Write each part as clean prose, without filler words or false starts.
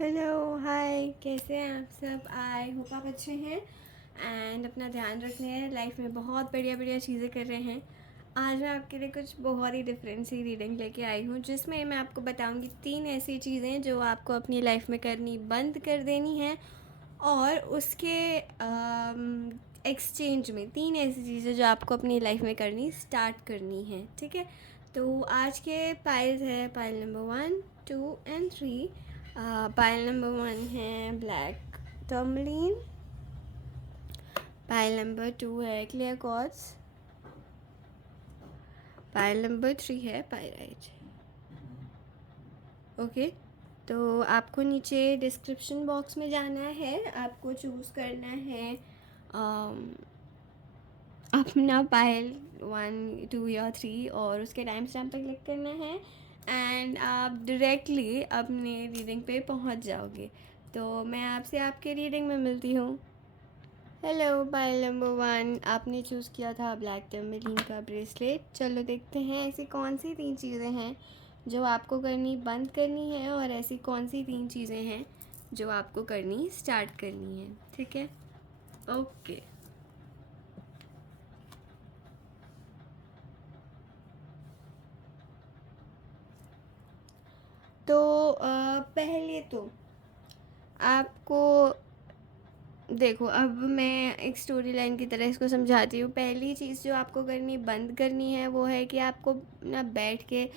Hello hi, कैसे हैं आप सब। आई होप आप अच्छे हैं एंड अपना ध्यान रख रहे हैं, लाइफ में बहुत बढ़िया बढ़िया चीज़ें कर रहे हैं। आज मैं आपके लिए कुछ बहुत ही डिफरेंट सी रीडिंग लेके आई हूँ, जिसमें मैं आपको बताऊँगी 3 ऐसी चीज़ें जो आपको अपनी लाइफ में करनी बंद कर देनी है, और उसके एक्सचेंज में 3 ऐसी चीज़ें जो आपको अपनी लाइफ में करनी स्टार्ट करनी है। ठीक है, तो आज के पाइल्स है pile number 1, 2 and 3। Pile number 1 है ब्लैक टर्मलिन, पाइल नंबर 2 है क्लियर क्वार्ट्ज, पाइल नंबर 3 है पायराइट। ओके, तो आपको नीचे डिस्क्रिप्शन बॉक्स में जाना है, आपको चूज़ करना है अपना पायल 1, 2 या 3 और उसके टाइम स्टैम्प पर क्लिक करना है एंड आप डायरेक्टली अपने रीडिंग पे पहुंच जाओगे। तो मैं आपसे आपके रीडिंग में मिलती हूँ। हेलो पायल नंबर 1, आपने चूज़ किया था ब्लैक टर्मलिन का ब्रेसलेट। चलो देखते हैं ऐसी कौन सी 3 चीज़ें हैं जो आपको करनी बंद करनी है, और ऐसी कौन सी 3 चीज़ें हैं जो आपको करनी स्टार्ट करनी है। ठीक है, ओके। तो पहले तो आपको देखो, अब मैं एक स्टोरी लाइन की तरह इसको समझाती हूँ। पहली चीज़ जो आपको करनी बंद करनी है वो है कि आपको ना बैठ के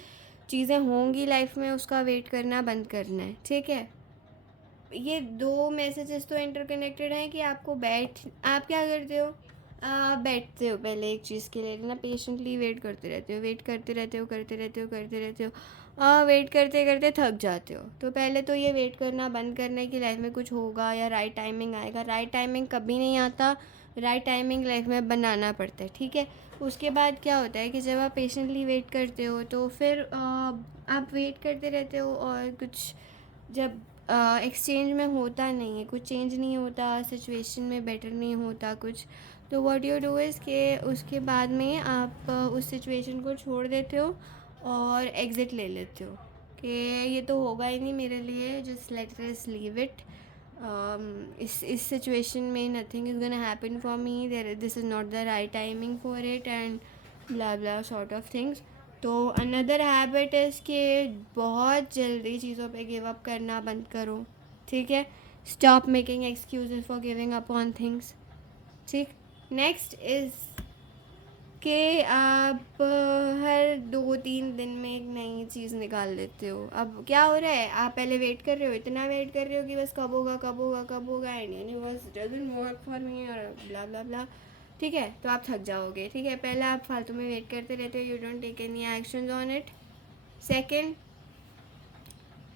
चीज़ें होंगी लाइफ में उसका वेट करना बंद करना है। ठीक है, ये 2 मैसेजेस तो इंटरकनेक्टेड हैं कि आपको आप क्या करते हो, आप बैठते हो पहले एक चीज़ के लिए ना, पेशेंटली वेट करते रहते हो, वेट करते रहते हो, करते रहते हो, करते रहते हो, वेट करते करते थक जाते हो। तो पहले तो ये वेट करना बंद करने की लाइफ में कुछ होगा या राइट टाइमिंग आएगा। राइट टाइमिंग कभी नहीं आता, राइट टाइमिंग लाइफ में बनाना पड़ता है। ठीक है, उसके बाद क्या होता है कि जब आप पेशेंटली वेट करते हो तो फिर आप वेट करते रहते हो, और कुछ जब एक्सचेंज में होता नहीं है, कुछ चेंज नहीं होता, सिचुएशन में बेटर नहीं होता कुछ, तो व्हाट यू डू इज़ के उसके बाद में आप उस सिचुएशन को छोड़ देते हो और एग्ज़िट ले लेते हो कि ये तो होगा ही नहीं मेरे लिए, just let us leave it. इस सिचुएशन में nothing is gonna happen for me, there this is not the right timing for it and blah blah sort of things. तो अनदर हैबिट इज़ कि बहुत जल्दी चीज़ों पे गिव अप करना बंद करो। ठीक है, stop making excuses for giving up on things. ठीक, नेक्स्ट इज़ कि आप हर 2-3 दिन में एक नई चीज़ निकाल लेते हो। अब क्या हो रहा है, आप पहले वेट कर रहे हो, इतना वेट कर रहे हो कि बस कब होगा कब होगा कब होगा, and universe doesn't work for me और ब्ला ब्ला ब्ला। ठीक है, तो आप थक जाओगे। ठीक है, पहले आप फालतू में वेट करते रहते हो, you don't take any action on it. Second,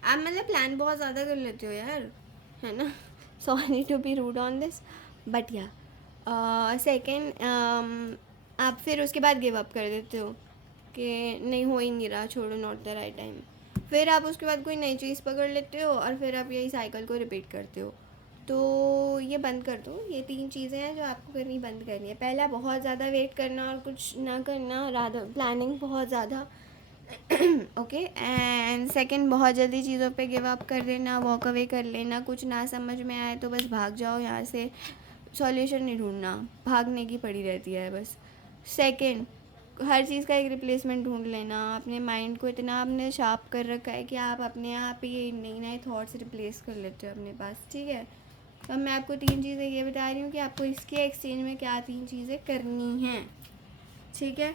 आप मतलब प्लान बहुत ज़्यादा कर लेते हो यार, है ना। Sorry to be rude on this, but yeah second, आप फिर उसके बाद गिव अप कर देते हो कि नहीं हो ही नहीं रहा, छोड़ो, नॉट द राइट टाइम। फिर आप उसके बाद कोई नई चीज़ पकड़ लेते हो और फिर आप यही साइकिल को रिपीट करते हो। तो ये बंद कर दो, ये 3 चीज़ें हैं जो आपको करनी बंद करनी है। पहला, बहुत ज़्यादा वेट करना और कुछ ना करना, रादर प्लानिंग बहुत ज़्यादा। ओके, एंड सेकंड, बहुत जल्दी चीज़ों पे गिव अप कर देना, वॉक अवे कर लेना, कुछ ना समझ में आए तो बस भाग जाओ यहाँ से, सॉल्यूशन नहीं ढूंढना, भागने की पड़ी रहती है बस। सेकंड, हर चीज़ का एक रिप्लेसमेंट ढूंढ लेना, अपने माइंड को इतना आपने शार्प कर रखा है कि आप अपने आप ही नई नए थॉट्स रिप्लेस कर लेते हो अपने पास। ठीक है, तो अब मैं आपको 3 चीज़ें ये बता रही हूँ कि आपको इसके एक्सचेंज में क्या 3 चीज़ें करनी हैं। ठीक है,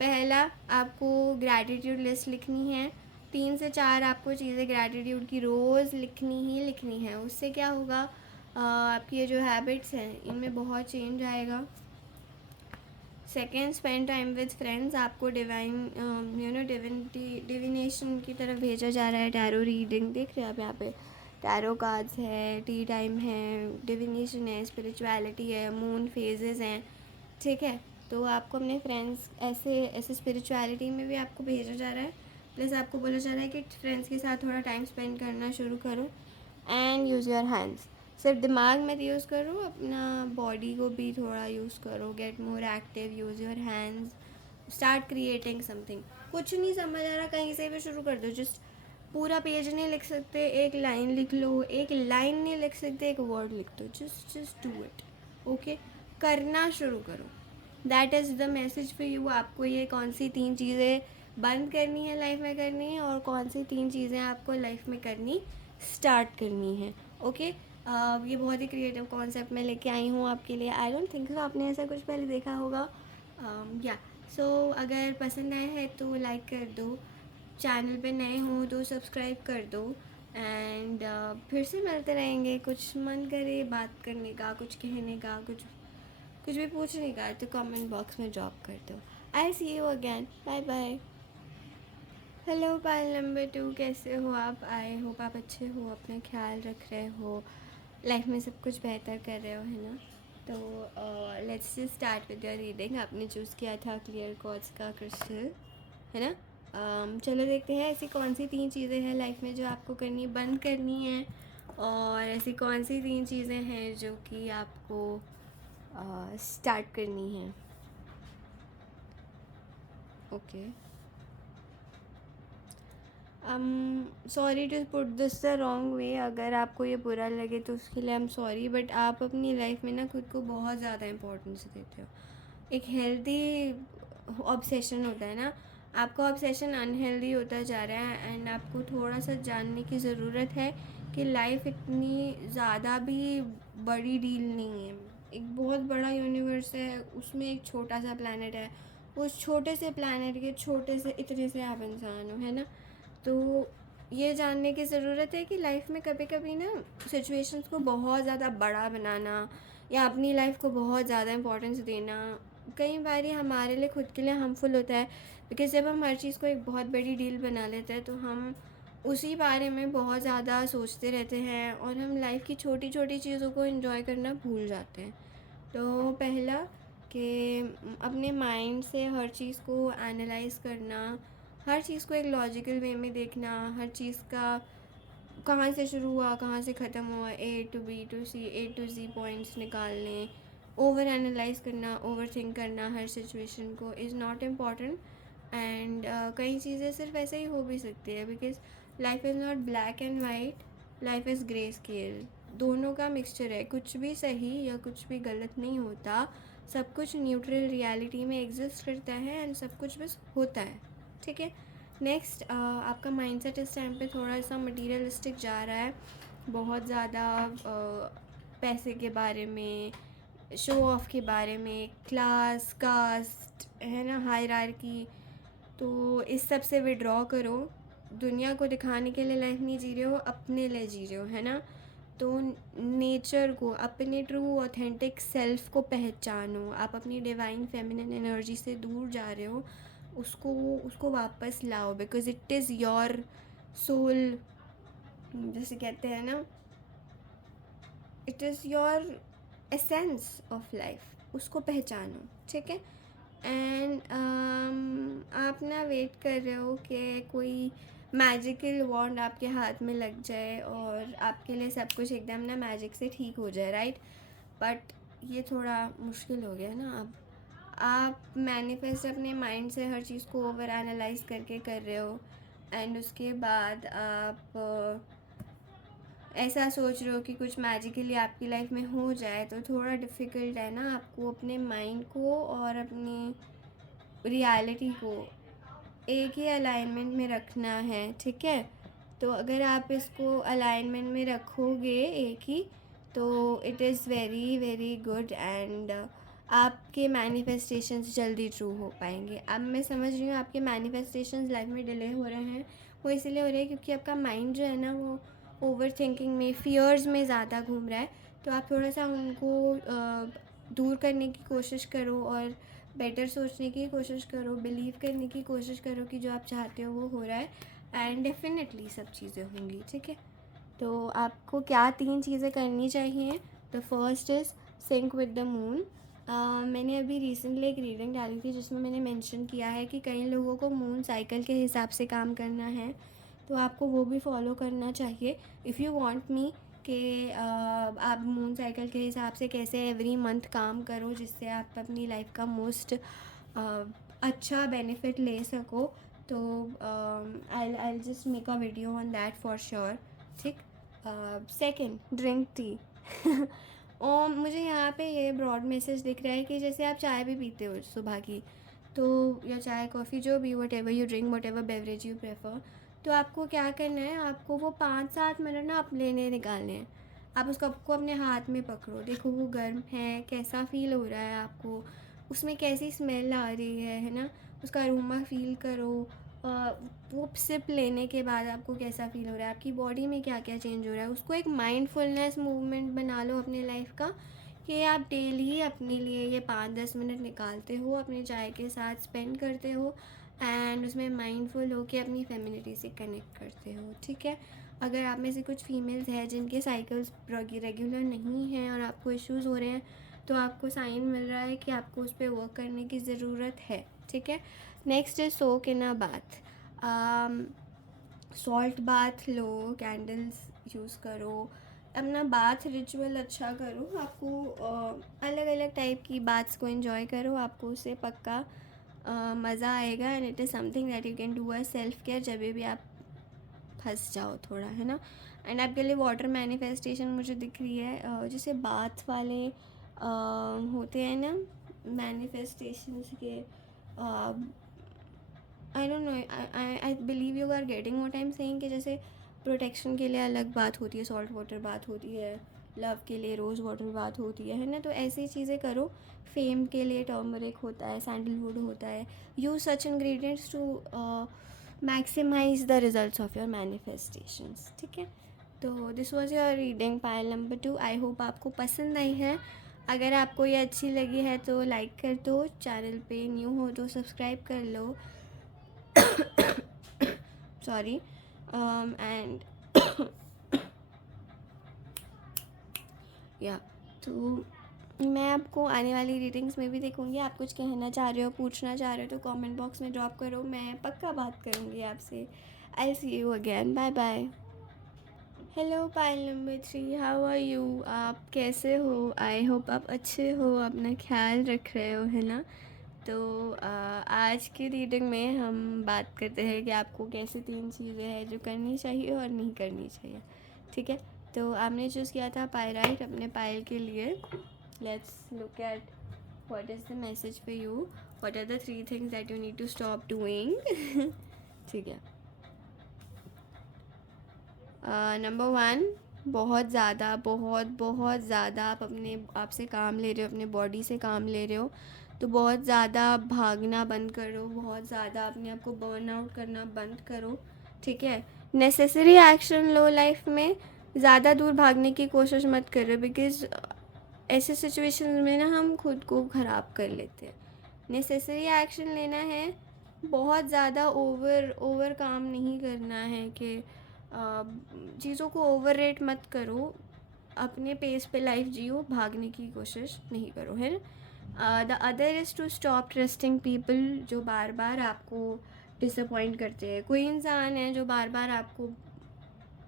पहला, आपको ग्रैटिट्यूड लिस्ट लिखनी है। 3 से 4 आपको चीज़ें ग्रैटिट्यूड की रोज़ लिखनी ही लिखनी है। उससे क्या होगा, आपकी ये जो हैबिट्स हैं इनमें बहुत चेंज आएगा। Second, spend time with friends. आपको डिवाइन डिविनेशन की तरफ भेजा जा रहा है। टैरो रीडिंग देख रहे हैं आप यहाँ पे, टैरो कार्ड्स है, टी टाइम है, डिविनेशन है, स्पिरिचुअलिटी है, मून फेजेस हैं। ठीक है, तो आपको अपने फ्रेंड्स ऐसे ऐसे स्पिरिचुअलिटी में भी आपको भेजा जा रहा है, प्लस आपको बोला जा रहा है कि फ्रेंड्स के साथ थोड़ा टाइम स्पेंड करना शुरू करो एंड यूज़ योर हैंड्स। सिर्फ दिमाग मत यूज़ करो, अपना बॉडी को भी थोड़ा यूज़ करो, get more active, use your hands, start creating something. कुछ नहीं समझ आ रहा, कहीं से भी शुरू कर दो, जस्ट पूरा पेज नहीं लिख सकते, एक लाइन लिख लो, एक लाइन नहीं लिख सकते, एक वर्ड लिख दो, जस्ट डू इट, ओके। करना शुरू करो, that is the message for you. आपको ये कौन सी 3 चीज़ें बंद करनी है लाइफ में करनी है, और कौन सी 3 चीज़ें आपको लाइफ में करनी स्टार्ट करनी है, ओके। ये बहुत ही क्रिएटिव कॉन्सेप्ट मैं लेके आई हूँ आपके लिए। आई डोंट थिंक सो आपने ऐसा कुछ पहले देखा होगा। या सो अगर पसंद आया है तो लाइक कर दो, चैनल पे नए हो तो सब्सक्राइब कर दो, एंड फिर से मिलते रहेंगे। कुछ मन करे बात करने का, कुछ कहने का, कुछ भी पूछने का, तो कमेंट बॉक्स में ड्रॉप कर दो। I see you again, bye bye. Hello Payal number 2, कैसे हो आप? आई होप आप अच्छे हो, अपना ख्याल रख रहे हो, लाइफ में सब कुछ बेहतर कर रहे हो, है ना? तो let's just start with your reading. आपने चूज़ किया था क्लियर क्वार्ट्ज का क्रिस्टल, है ना? चलो देखते हैं ऐसी कौन सी 3 चीज़ें हैं लाइफ में जो आपको करनी बंद करनी है, और ऐसी कौन सी 3 चीज़ें हैं जो कि आपको स्टार्ट करनी है, okay. Sorry to put this the wrong way, अगर आपको ये बुरा लगे तो उसके लिए आई एम सॉरी, बट आप अपनी लाइफ में ना खुद को बहुत ज़्यादा इम्पोर्टेंस देते हो। एक हेल्दी ऑब्सेशन होता है ना, आपका ऑब्सेशन अनहेल्दी होता जा रहा है, एंड आपको थोड़ा सा जानने की ज़रूरत है कि लाइफ इतनी ज़्यादा भी बड़ी डील नहीं है। एक बहुत बड़ा यूनिवर्स है, उसमें एक छोटा सा प्लैनेट है, उस छोटे से प्लैनेट के छोटे से इतने से आप इंसान हो, है ना? तो ये जानने की ज़रूरत है कि लाइफ में कभी कभी ना सिचुएशंस को बहुत ज़्यादा बड़ा बनाना, या अपनी लाइफ को बहुत ज़्यादा इम्पोर्टेंस देना कई बार हमारे लिए खुद के लिए हार्मफुल होता है। बिकॉज़ जब हम हर चीज़ को एक बहुत बड़ी डील बना लेते हैं तो हम उसी बारे में बहुत ज़्यादा सोचते रहते हैं, और हम लाइफ की छोटी छोटी चीज़ों को एंजॉय करना भूल जाते हैं। तो पहला कि अपने माइंड से हर चीज़ को एनालाइज करना, हर चीज़ को एक लॉजिकल वे में देखना, हर चीज़ का कहाँ से शुरू हुआ कहाँ से ख़त्म हुआ, A to B to C, A to Z points निकालने, ओवर एनालाइज करना, ओवर थिंक करना हर सिचुएशन को इज़ नॉट इम्पॉर्टेंट। एंड कई चीज़ें सिर्फ ऐसे ही हो भी सकती है, because life is not black and white, life is grey scale, दोनों का मिक्सचर है। कुछ भी सही या कुछ भी गलत नहीं होता, सब कुछ न्यूट्रल रियलिटी में एग्जिस्ट करता है, एंड सब कुछ बस होता है, ठीक है। नेक्स्ट, आपका माइंडसेट इस टाइम पे थोड़ा सा मटीरियलिस्टिक जा रहा है, बहुत ज़्यादा पैसे के बारे में, शो ऑफ के बारे में, क्लास कास्ट, है ना, हायरार्की। तो इस सब से विड्रॉ करो। दुनिया को दिखाने के लिए लाइफ नहीं जी रहे हो, अपने लिए जी रहे हो, है ना? तो नेचर को, अपने ट्रू ऑथेंटिक सेल्फ को पहचानो। आप अपनी डिवाइन फेमिनिन एनर्जी से दूर जा रहे हो, उसको उसको वापस लाओ, because it is your soul, जैसे कहते हैं ना, it is your essence of life, उसको पहचानो, ठीक है। एंड आप ना वेट कर रहे हो कि कोई मैजिकल वॉन्ड आपके हाथ में लग जाए और आपके लिए सब कुछ एकदम ना मैजिक से ठीक हो जाए, राइट? बट ये थोड़ा मुश्किल हो गया ना। अब आप मैनिफेस्ट अपने माइंड से हर चीज़ को ओवर एनालाइज करके कर रहे हो, एंड उसके बाद आप ऐसा सोच रहे हो कि कुछ मैजिकली आपकी लाइफ में हो जाए, तो थोड़ा डिफ़िकल्ट है ना। आपको अपने माइंड को और अपनी रियलिटी को एक ही अलाइनमेंट में रखना है, ठीक है। तो अगर आप इसको अलाइनमेंट में रखोगे एक ही, तो it is very very good, and आपके मैनिफेस्टेशंस जल्दी ट्रू हो पाएंगे। अब मैं समझ रही हूँ आपके मैनिफेस्टेशंस लाइफ में डिले हो रहे हैं, वो इसीलिए हो रहे हैं क्योंकि आपका माइंड जो है ना वो ओवर थिंकिंग में, फियर्स में ज़्यादा घूम रहा है। तो आप थोड़ा सा उनको दूर करने की कोशिश करो, और बेटर सोचने की कोशिश करो, बिलीव करने की कोशिश करो कि जो आप चाहते हो वो हो रहा है, एंड डेफिनेटली सब चीज़ें होंगी, ठीक है। तो आपको क्या 3 चीज़ें करनी चाहिए? The first is sync with the moon. मैंने अभी रिसेंटली एक रीडिंग डाली थी जिसमें मैंने मेंशन किया है कि कई लोगों को मून साइकिल के हिसाब से काम करना है, तो आपको वो भी फॉलो करना चाहिए। इफ़ यू वांट मी कि आप मून साइकिल के हिसाब से कैसे एवरी मंथ काम करो जिससे आप अपनी लाइफ का मोस्ट अच्छा बेनिफिट ले सको, तो I just make a video on that for sure, ठीक। Second, drink tea. और मुझे यहाँ पे ये ब्रॉड मैसेज दिख रहा है कि जैसे आप चाय भी पीते हो सुबह की, तो या चाय कॉफ़ी जो भी, what ever you drink, what ever beverage you prefer, तो आपको क्या करना है, आपको वो 5-7 मिनट ना अपने लिए निकालने हैं। आप उस कप को अपने हाथ में पकड़ो, देखो वो गर्म है, कैसा फ़ील हो रहा है आपको, उसमें कैसी स्मेल आ रही है ना, उसका अरोमा फ़ील करो। वो सिप लेने के बाद आपको कैसा फ़ील हो रहा है, आपकी बॉडी में क्या क्या चेंज हो रहा है, उसको एक माइंडफुलनेस मूवमेंट बना लो अपने लाइफ का, कि आप डेली अपने लिए ये 5-10 मिनट निकालते हो, अपने चाय के साथ स्पेंड करते हो, एंड उसमें माइंडफुल हो के अपनी फेमिनिटी से कनेक्ट करते हो, ठीक है। अगर आप में से कुछ फीमेल्स हैं जिनके साइकिल्स रेगुलर नहीं हैं और आपको इश्यूज़ हो रहे हैं, तो आपको साइन मिल रहा है कि आपको उस पर वर्क करने की ज़रूरत है, ठीक है। Next is soak in a bath. Salt bath low, candles use करो, अपना बाथ रिचुअल अच्छा करो। आपको अलग अलग टाइप की बाथ्स को एंजॉय करो, आपको उससे पक्का मज़ा आएगा, and it is something that you can do a self care जब भी आप फंस जाओ थोड़ा, है ना। एंड आपके लिए वाटर मैनिफेस्टेशन मुझे दिख रही है, जैसे बाथ वाले होते हैं ना मैनिफेस्टेशंस के, I don't know, I believe you are getting what I am saying, कि जैसे प्रोटेक्शन के लिए अलग बात होती है, सॉल्ट वाटर बात होती है, लव के लिए रोज़ वाटर बात होती है ना। तो ऐसी चीज़ें करो। फेम के लिए टर्मरिक होता है, सैंडलवुड होता है। Use such ingredients to maximise the results of your manifestations, ठीक है। तो this was your reading pile number 2। I hope आपको पसंद आई है। अगर आपको ये अच्छी लगी है तो लाइक कर दो, चैनल पे न्यू हो तो सब्सक्राइब कर लो, सॉरी, एंड या तो मैं आपको आने वाली रीडिंग्स में भी देखूंगी। आप कुछ कहना चाह रहे हो, पूछना चाह रहे हो, तो कमेंट बॉक्स में ड्रॉप करो, मैं पक्का बात करूंगी आपसे। I see you again, bye bye. Hello Payal number 3, how are you? आप कैसे हो? आई होप आप अच्छे हो, अपना ख्याल रख रहे हो, है ना। तो आज की रीडिंग में हम बात करते हैं कि आपको कैसे 3 चीज़ें हैं जो करनी चाहिए और नहीं करनी चाहिए, ठीक है। तो आपने चूज़ किया था पायराइट अपने पायल के लिए। Let's look at what is the message for you, what are the 3 things that you need to stop doing. ठीक है। नंबर 1, बहुत ज़्यादा आप अपने आप से काम ले रहे हो, अपने बॉडी से काम ले रहे हो, तो बहुत ज़्यादा भागना बंद करो, बहुत ज़्यादा अपने आप को बर्न आउट करना बंद करो, ठीक है। नेसेसरी एक्शन लो लाइफ में, ज़्यादा दूर भागने की कोशिश मत करो, बिकॉज़ ऐसे सिचुएशन में ना हम खुद को ख़राब कर लेते हैं। नेसेसरी एक्शन लेना है, बहुत ज़्यादा ओवर काम नहीं करना है, कि चीज़ों को ओवर रेट मत करो, अपने पेस पे लाइफ जियो, भागने की कोशिश नहीं करो, है ना। The other is to stop trusting people जो बार बार आपको डिसअपॉइंट करते हैं। कोई इंसान है जो बार बार आपको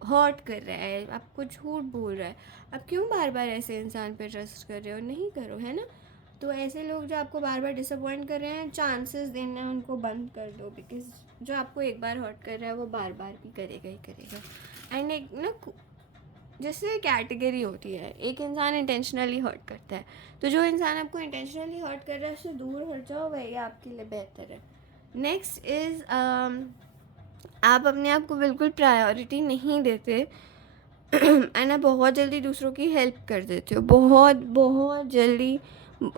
हर्ट कर रहा है, आपको झूठ बोल रहा है, आप क्यों बार बार ऐसे इंसान पे ट्रस्ट कर रहे हो? नहीं करो, है ना। तो ऐसे लोग जो आपको बार बार डिसअपॉइंट कर रहे हैं, चांसेस देना उनको बंद कर दो, बिकॉज जो आपको एक बार हर्ट कर रहा है वो बार बार भी करेगा ही करेगा। एंड एक ना जैसे कैटेगरी होती है, एक इंसान इंटेंशनली हर्ट करता है, तो जो इंसान आपको इंटेंशनली हर्ट कर रहा है उससे दूर हट जाओ, वही आपके लिए बेहतर है। नेक्स्ट इज़ आप अपने आप को बिल्कुल प्रायोरिटी नहीं देते एंड आप बहुत जल्दी दूसरों की हेल्प कर देते हो, बहुत जल्दी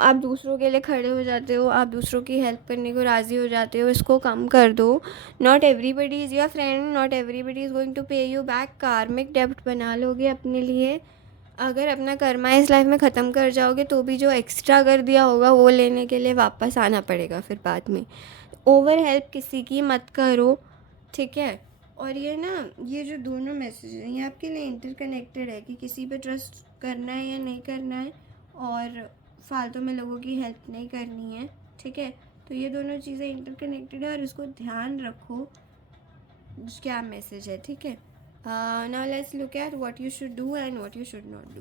आप दूसरों के लिए खड़े हो जाते हो, आप दूसरों की हेल्प करने को राज़ी हो जाते हो। इसको कम कर दो। Not everybody is your friend, not everybody is going to pay you back. Karmic डेब्ट बना लोगे अपने लिए। अगर अपना कर्मा इस लाइफ में ख़त्म कर जाओगे तो भी जो एक्स्ट्रा कर दिया होगा वो लेने के लिए वापस आना पड़ेगा फिर बाद में। ओवर हेल्प किसी की मत करो, ठीक है। और ये ना, ये जो दोनों मैसेज हैं ये आपके लिए इंटरकनेक्टेड है, कि किसी पे ट्रस्ट करना है या नहीं करना है, और फालतू में लोगों की हेल्प नहीं करनी है, ठीक है। तो ये दोनों चीज़ें इंटरकनेक्टेड है और इसको ध्यान रखो क्या मैसेज है, ठीक है। Now let's look at what you should do and what you should not do.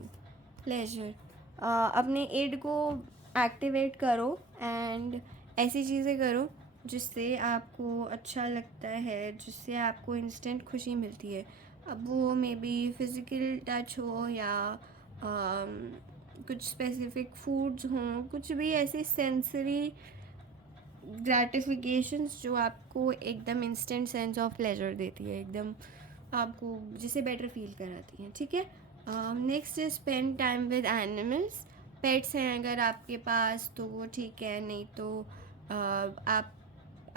Pleasure, अपने इड को एक्टिवेट करो एंड ऐसी चीज़ें करो जिससे आपको अच्छा लगता है, जिससे आपको इंस्टेंट खुशी मिलती है। अब वो मे बी फिज़िकल टच हो या कुछ स्पेसिफिक फूड्स हों, कुछ भी ऐसे सेंसरी ग्रैटिफिकेशंस जो आपको एकदम इंस्टेंट सेंस ऑफ प्लेजर देती है, एकदम आपको जिसे बेटर फील कराती हैं, ठीक है। Next is spend time with animals. Pets हैं अगर आपके पास तो वो ठीक है, नहीं तो आप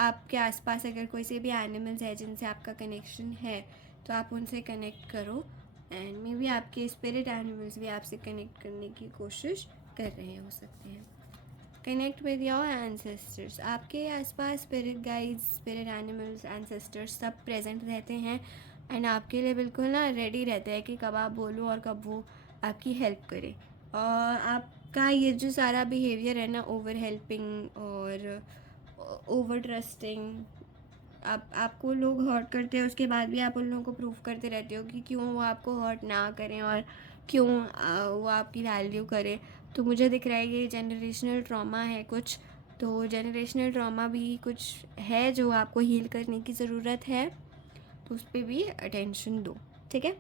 आपके आसपास अगर कोई से भी एनिमल्स है जिनसे आपका कनेक्शन है तो आप उनसे कनेक्ट करो। एंड मे बी आपके स्पिरिट एनिमल्स भी आपसे कनेक्ट करने की कोशिश कर रहे हो सकते हैं। Connect with your ancestors. आपके आसपास spirit guides, spirit animals, ancestors सब प्रेजेंट रहते हैं एंड आपके लिए बिल्कुल ना रेडी रहते हैं कि कब आप बोलो और कब वो आपकी हेल्प करे। और आपका ये जो सारा बिहेवियर है ना, ओवर हेल्पिंग और ओवर ट्रस्टिंग, आपको लोग हर्ट करते हैं उसके बाद भी आप उन लोगों को प्रूव करते रहते हो कि क्यों वो आपको हर्ट ना करें और क्यों वो आपकी वैल्यू करें। तो मुझे दिख रहा है ये जनरेशनल ट्रॉमा है कुछ, तो जनरेशनल ट्रॉमा भी कुछ है जो आपको हील करने की ज़रूरत है, तो उस पर भी अटेंशन दो, ठीक है।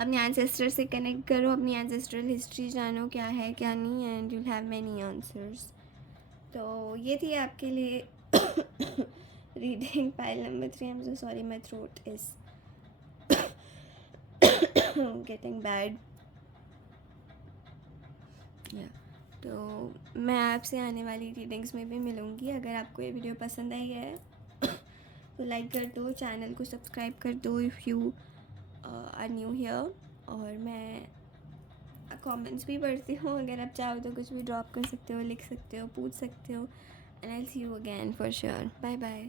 अपने एंसेस्टर से कनेक्ट करो, अपनी एंसेस्ट्रल हिस्ट्री जानो क्या है क्या नहीं, and you have many answers. तो ये थी आपके लिए reading pile number 3। I am so sorry, my throat is getting bad. तो मैं आपसे आने वाली रीडिंग्स में भी मिलूँगी। अगर आपको ये वीडियो पसंद आई है तो लाइक कर दो, चैनल को सब्सक्राइब कर दो if you are new here. और मैं कमेंट्स भी पढ़ती हूँ, अगर आप चाहो तो कुछ भी ड्रॉप कर सकते हो, लिख सकते हो, पूछ सकते हो। And I will see you again for sure. Bye bye.